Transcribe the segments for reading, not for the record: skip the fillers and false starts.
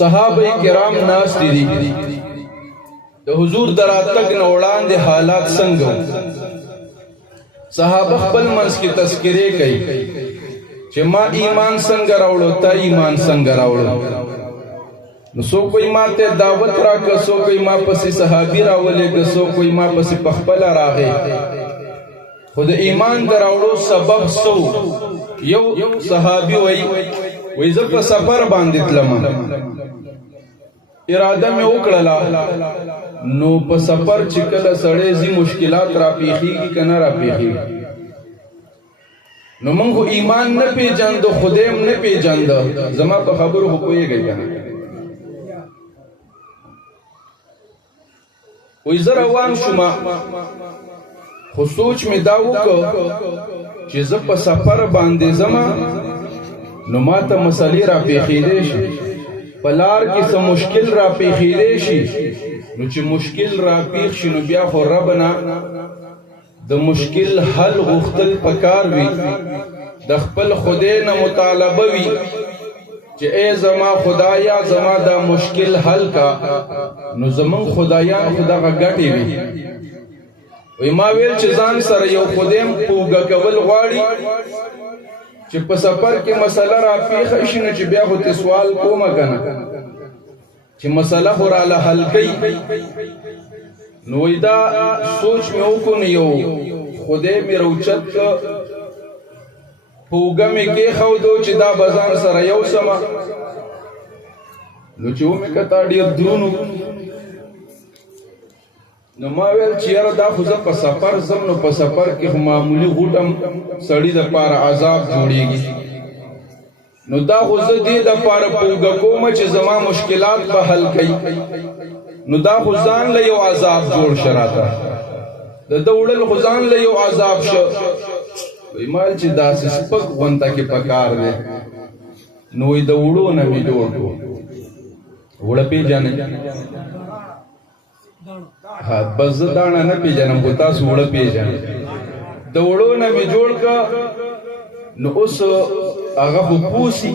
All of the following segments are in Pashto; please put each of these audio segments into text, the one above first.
صحابه کرام ناس دي د حضور دراتګ نه وړاندې حالات څنګه صحابه خپل منځ کې تذکرې کوي چې ما ایمان څنګه راوړو تا ایمان څنګه راوړو نو سو کوئی ما ته دعوت راکړه سو کوئی ما پسې صحابي راولېږه سو کوئی ما پسې پخپله راغی خو د ایمان د راوړو سبب سو یو صحابي وایي زه په سفر باندې تلم اراده مې وکړله نو په سفر چې کله سړی ځي مشکلات راپېښېږي که نه راپېښېږي نو موږ خو ایمان نه پېژنده خدای هم نه پېژنده زما په خبرو خو پوهېږئ که نه وایي زه روان شوم خو سوچ مې دا وکړ چې زه په سفر باندې ځمه نو ما ته مسلې راپېښېدی شي په لار کې څه مشکل راپېښېدی شي نو چې مشکل راپېښ شي نو بیا خو رب نه د مشکل حل غوښتل پکار وي د خپل خدای نه مطالبه وي چې ای زما خدایا زما دا مشکل حل کا نو زمون خدایان خو دغه ګټې وي وی ما ویل چې ځان سره یو خدایم پوګه کول غواړي چې په سفر کې مسله راپېښه شي نو چې بیا خو ته سوال کومه که نه چې مسله خو راله حل کوي نو وی دا سوچ مې وکړو نو یو خدای مې راوچت که پوګه مې کېښودو چې دا به ځان سره یوسمه نو چې ومې کته ډېر درون نو ما ویل چې یاره دا خو زه په سفر ځم نو په سفر کې خو معمولي غوټم سړي دپاره عذاب جوړېږي نو دا خو زه دې دپاره پوګه کومه چې زما مشکلات به حل کوي نو دا خو ځان له یو عذاب جوړ شه راته د ده وړل خو ځان له یو عذاب شه وایي مال چې داسې سپک غونته کې پکار دی نو وایي د وړو نه مې جوړ کړو وړه پېژنئ بس زه داڼه نه پېژنم خو تاسو وړه پېژنئ د وړو نه مې جوړ کړه نو اوس هغه خو پوسي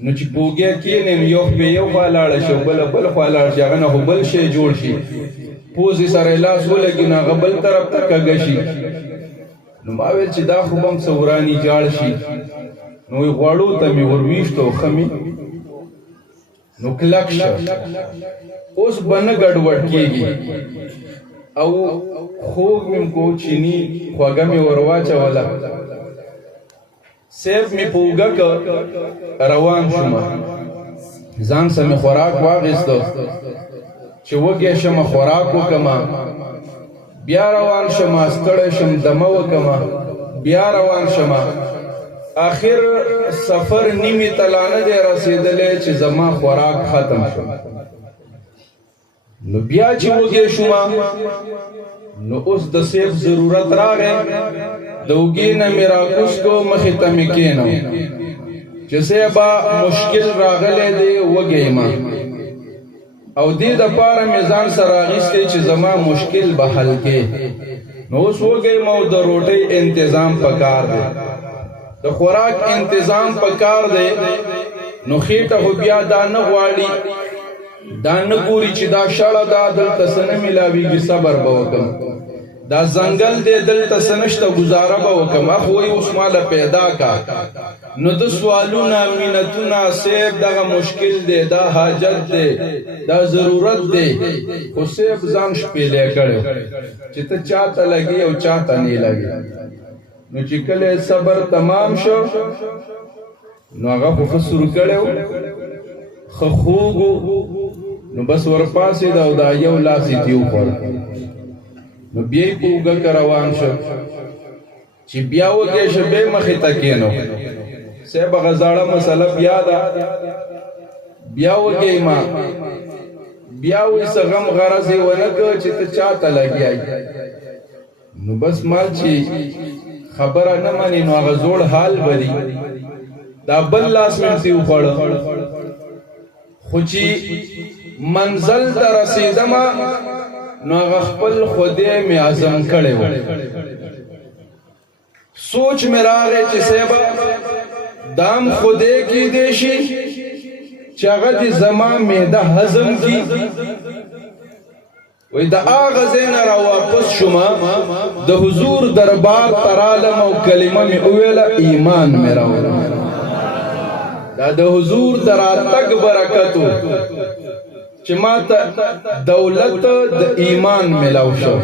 نو چې پوګی کېنیم یو خوا یو خوا لاړه شي او بله بل خوا لاړه شي هغه نه خو بل شی جوړ شي پوزې سره یې لاس ولګي نو هغه بل طرف ته کږه شي نو ما ویل چې دا خو به هم څه وراني جاړ شي نو غوړو ته مې ورویشتو ښه مې نو کلک شه اوس به نه ګډوډ کېږي او خوږ مې کو چیني خوږه مې ور واچوله سیف مې په اوږه که روان شومه ځان سه مې خوراک واخیسته چې وږی شمه خوراک وکمه بیا روان شمه ستړی شم دمه وکمه بیا روان شمه آخر سفر نیمې ته لا نه دی رسېدلی چې زما خوراک ختم شو نو بیا چې وږی شومه نو اوس د سیف ضرورت راغی د اوږې نه مې راکوز کو مخې ته مې کېنم چې صیبه مشکل راغلی دی وږی یم او دې دپاره مې ځان سره اخیستی چې زما مشکل به حل کې نو اوس وږی یم او د روټۍ انتظام پکار دی د خوراک انتظام پکار دی نو خېټه خو بیا دا نه غواړي دا نه ګوري چې دا شړه دا دلته څه نه میلاویږي صبر به وکړم دا ځنګل دی دلته څه نشته ګزاره به وکړم اخ وایي اوس ماله پیدا کا نو د سوالونه مینتونه صیب دغه مشکل دی دا حاجت دی دا ضرورت دی خو صیب ځان شپېلی کړی چې ته چاته لګي او چاته نه لګي نو چې کله صبر تمام شو نو هغه خو ښه سور کړی و ښه خوږ نو بس ورپاسېد او دا یو لاس یې ترې وخوړ نو بیا یې په اوږه که روان شو چې بیا وږی شه بیا یې مخې ته کېنو صاحب هغه زاړه مسله بیا ده بیا وږی یم بیا وایي څه غم غرض یې ونه کړه چې ته چاته لګیایي نو بس مال چې خبره نه منې نو هغه زوړ حال به دي دا بل لاس مې ترې وخوړه خو چې منزل ته رسېدمه نو هغه خپل خدای مې عزم کړی و سوچ مې راغی چې صاحبه دام خدای کی دیشی چې هغه دې زما معده هضم کی وای د هغه ځای نه را واپس شومه د حضور دربار ته رالم او کلمه مې وویله ایمان مې راوړه دا د حضور د راتګ برکت و چې ما ته دولت د ایمان ملاو شو